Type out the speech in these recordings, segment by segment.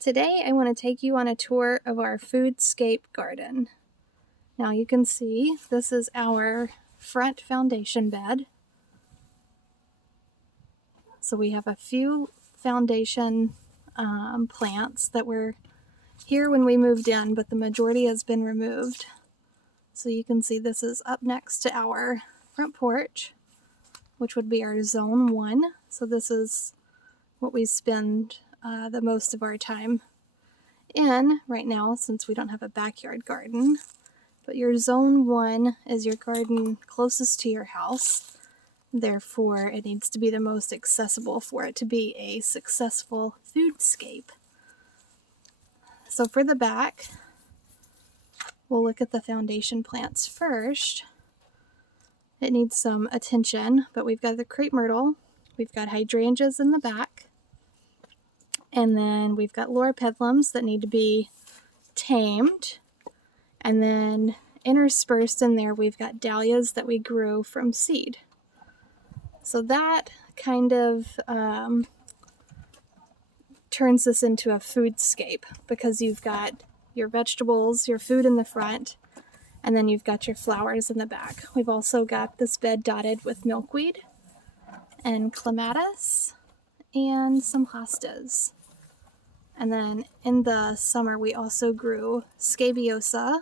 Today I want to take you on a tour of our Foodscape garden. Now you can see this is our front foundation bed. So we have a few foundation plants that were here when we moved in, but the majority has been removed. So you can see this is up next to our front porch, which would be our zone 1. So this is what we spend the most of our time in right now, since we don't have a backyard garden. But your zone 1 is your garden closest to your house. Therefore, it needs to be the most accessible for it to be a successful foodscape. So for the back, we'll look at the foundation plants first. It needs some attention, but we've got the crepe myrtle, we've got hydrangeas in the back, and then we've got loropetalums that need to be tamed, and then interspersed in there we've got dahlias that we grew from seed. So that kind of turns this into a foodscape, because you've got your vegetables, your food in the front, and then you've got your flowers in the back. We've also got this bed dotted with milkweed and clematis and some hostas. And then in the summer we also grew scabiosa.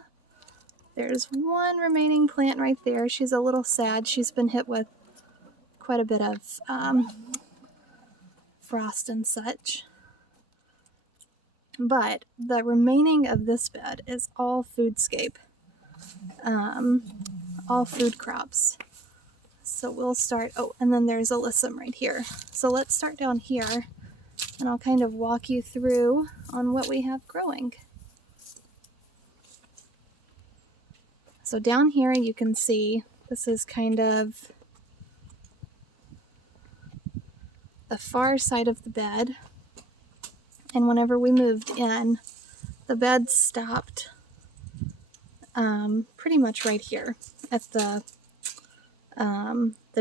There's one remaining plant right there. She's a little sad. She's been hit with quite a bit of frost and such. But the remaining of this bed is all foodscape, all food crops. So we'll start, oh, and then there's alyssum right here. So let's start down here, and I'll kind of walk you through on what we have growing. So down here you can see this is kind of the far side of the bed. And whenever we moved in, the bed stopped pretty much right here at the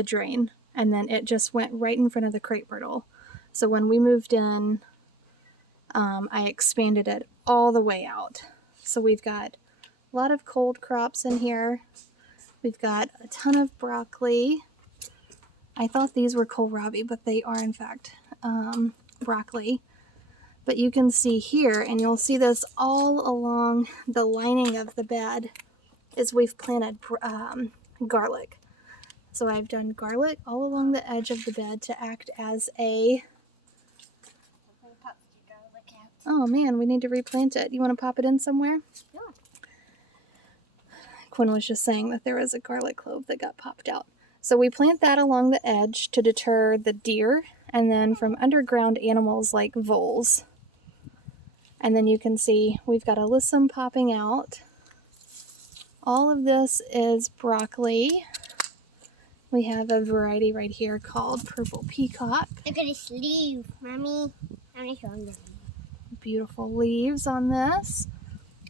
drain, and then it just went right in front of the crepe myrtle. So when we moved in, I expanded it all the way out. So we've got a lot of cold crops in here. We've got a ton of broccoli. I thought these were kohlrabi, but they are in fact broccoli. But you can see here, and you'll see this all along the lining of the bed, is we've planted garlic. So I've done garlic all along the edge of the bed to act as a... Oh man, we need to replant it. You want to pop it in somewhere? Yeah. Quinn was just saying that there was a garlic clove that got popped out. So we plant that along the edge to deter the deer, and then from underground animals like voles. And then you can see we've got alyssum popping out. All of this is broccoli. We have a variety right here called purple peacock. Look at this leaf, Mommy. I'm going to show them. Beautiful leaves on this.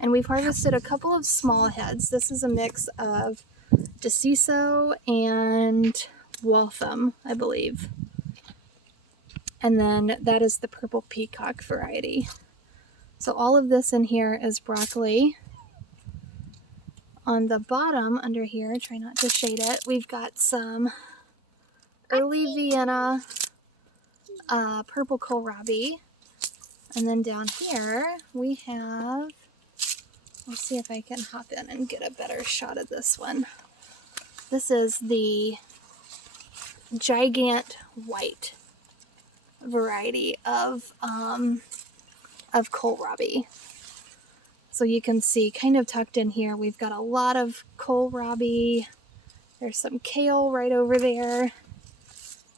And we've harvested a couple of small heads. This is a mix of deciso and waltham, I believe. And then that is the purple peacock variety. So all of this in here is broccoli. On the bottom under here, try not to shade it, we've got some early Vienna purple kohlrabi. And then down here we have, let's see if I can hop in and get a better shot of this one. This is the gigant white variety of kohlrabi. So you can see kind of tucked in here, we've got a lot of kohlrabi. There's some kale right over there.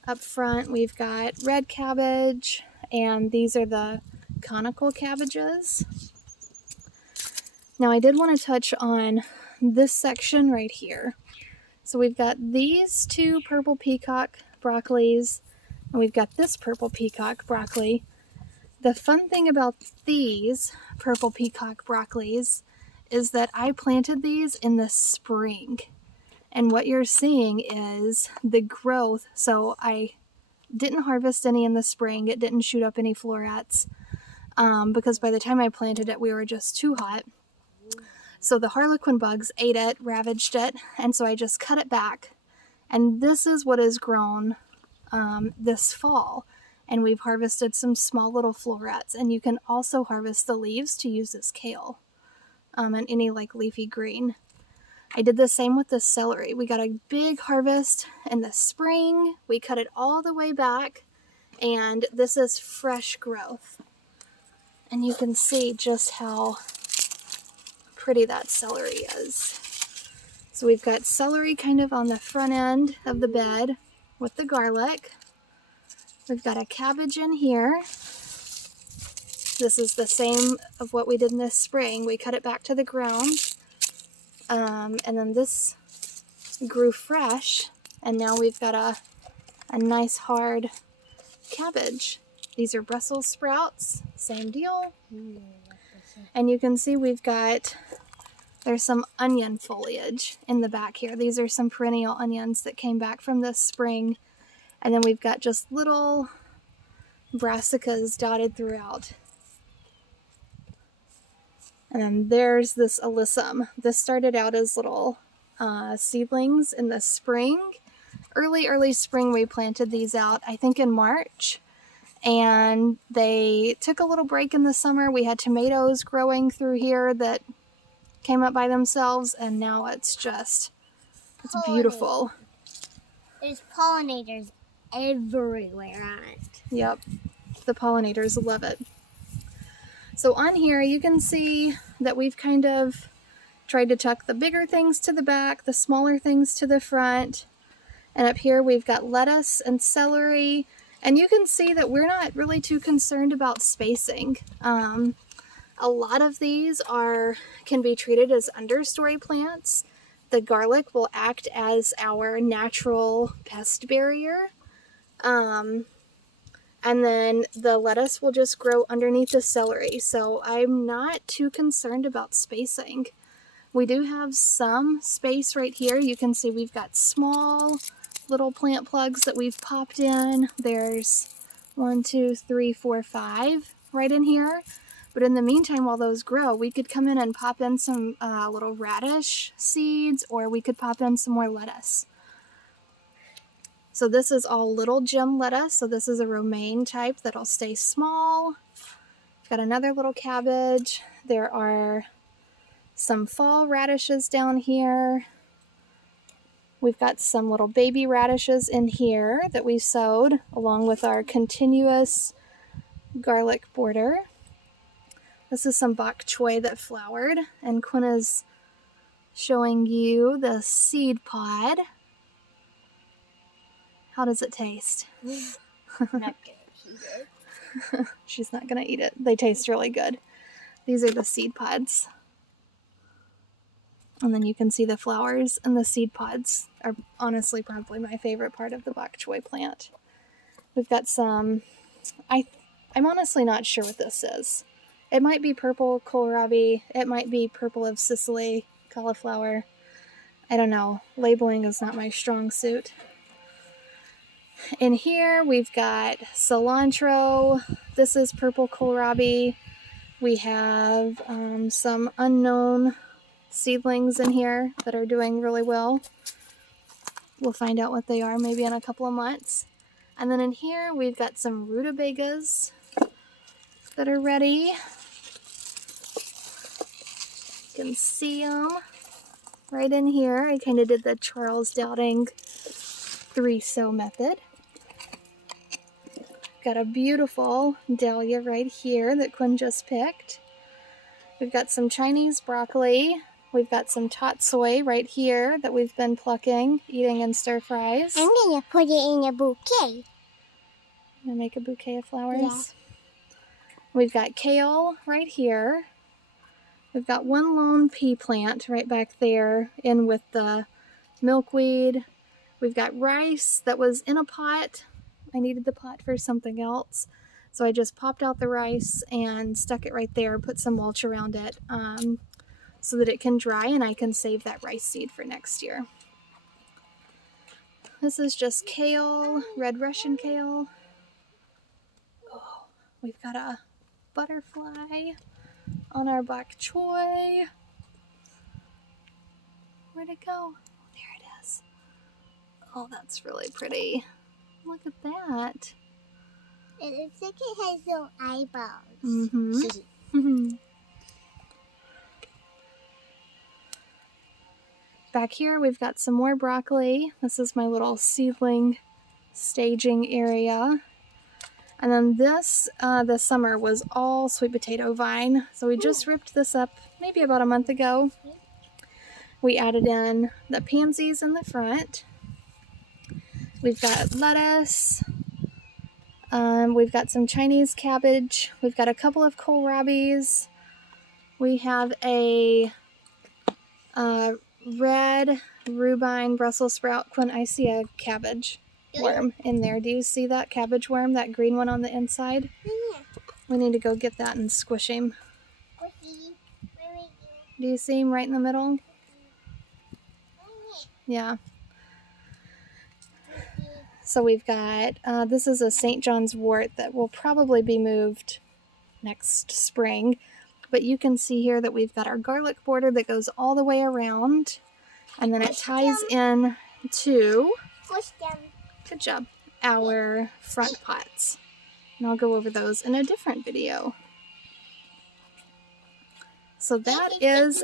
Up front, we've got red cabbage, and these are the conical cabbages. Now I did want to touch on this section right here. So we've got these two purple peacock broccolis, and we've got this purple peacock broccoli. The fun thing about these purple peacock broccolis is that I planted these in the spring. And what you're seeing is the growth. So I didn't harvest any in the spring. It didn't shoot up any florets. because by the time I planted it, we were just too hot. So the harlequin bugs ate it, ravaged it, and so I just cut it back. And this is what has grown this fall. And we've harvested some small little florets, and you can also harvest the leaves to use as kale and any like leafy green. I did the same with the celery. We got a big harvest in the spring. We cut it all the way back, and this is fresh growth. And you can see just how pretty that celery is. So we've got celery kind of on the front end of the bed with the garlic. We've got a cabbage in here. This is the same of what we did in this spring. We cut it back to the ground. And then this grew fresh, and now we've got a nice hard cabbage. These are Brussels sprouts, same deal. And you can see there's some onion foliage in the back here. These are some perennial onions that came back from this spring. And then we've got just little brassicas dotted throughout. And then there's this alyssum. This started out as little seedlings in the spring. Early spring we planted these out, I think in March. And they took a little break in the summer. We had tomatoes growing through here that came up by themselves, and now it's beautiful. There's pollinators everywhere on it. Yep, the pollinators love it. So on here you can see that we've kind of tried to tuck the bigger things to the back, the smaller things to the front. And up here we've got lettuce and celery. And you can see that we're not really too concerned about spacing. A lot of these can be treated as understory plants. The garlic will act as our natural pest barrier. And then the lettuce will just grow underneath the celery. So I'm not too concerned about spacing. We do have some space right here. You can see we've got small little plant plugs that we've popped in. There's 1, 2, 3, 4, 5 right in here. But in the meantime, while those grow, we could come in and pop in some little radish seeds, or we could pop in some more lettuce. So this is all little gem lettuce. So this is a romaine type that'll stay small. Got another little cabbage. There are some fall radishes down here. We've got some little baby radishes in here that we sowed along with our continuous garlic border. This is some bok choy that flowered, and Quinn is showing you the seed pod. How does it taste? Not gonna eat it. She's not gonna eat it. They taste really good. These are the seed pods. And then you can see the flowers, and the seed pods are honestly probably my favorite part of the bok choy plant. We've got some, I'm honestly not sure what this is. It might be purple kohlrabi. It might be purple of Sicily cauliflower. I don't know. Labeling is not my strong suit. In here we've got cilantro. This is purple kohlrabi. We have some unknown seedlings in here that are doing really well. We'll find out what they are maybe in a couple of months. And then in here we've got some rutabagas that are ready. You can see them right in here. I kind of did the Charles Dowding 3-sow method. Got a beautiful dahlia right here that Quinn just picked. We've got some Chinese broccoli. We've got some tatsoi right here that we've been plucking, eating in stir fries. I'm gonna put it in a bouquet. Gonna make a bouquet of flowers. Yeah. We've got kale right here. We've got one lone pea plant right back there in with the milkweed. We've got rice that was in a pot. I needed the pot for something else. So I just popped out the rice and stuck it right there, put some mulch around it so that it can dry and I can save that rice seed for next year. This is just kale, red Russian kale. Oh, we've got a butterfly on our bok choy. Where'd it go? There it is. Oh, that's really pretty. Look at that. It looks like it has little eyeballs. Mm-hmm. Back here, we've got some more broccoli. This is my little seedling staging area. And then this summer was all sweet potato vine. So we just ripped this up maybe about a month ago. We added in the pansies in the front. We've got lettuce. We've got some Chinese cabbage. We've got a couple of kohlrabis. We have a red rhubarb Brussels sprout. Quinn, I see a cabbage worm in there. Do you see that cabbage worm, that green one on the inside? Yeah. We need to go get that and squish him. Do you see him right in the middle? Yeah. So we've got, this is a St. John's wort that will probably be moved next spring. But you can see here that we've got our garlic border that goes all the way around. And then it ties in to, good job, our front pots. And I'll go over those in a different video. So that is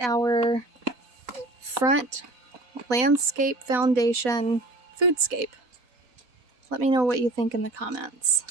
our front landscape foundation foodscape. Let me know what you think in the comments.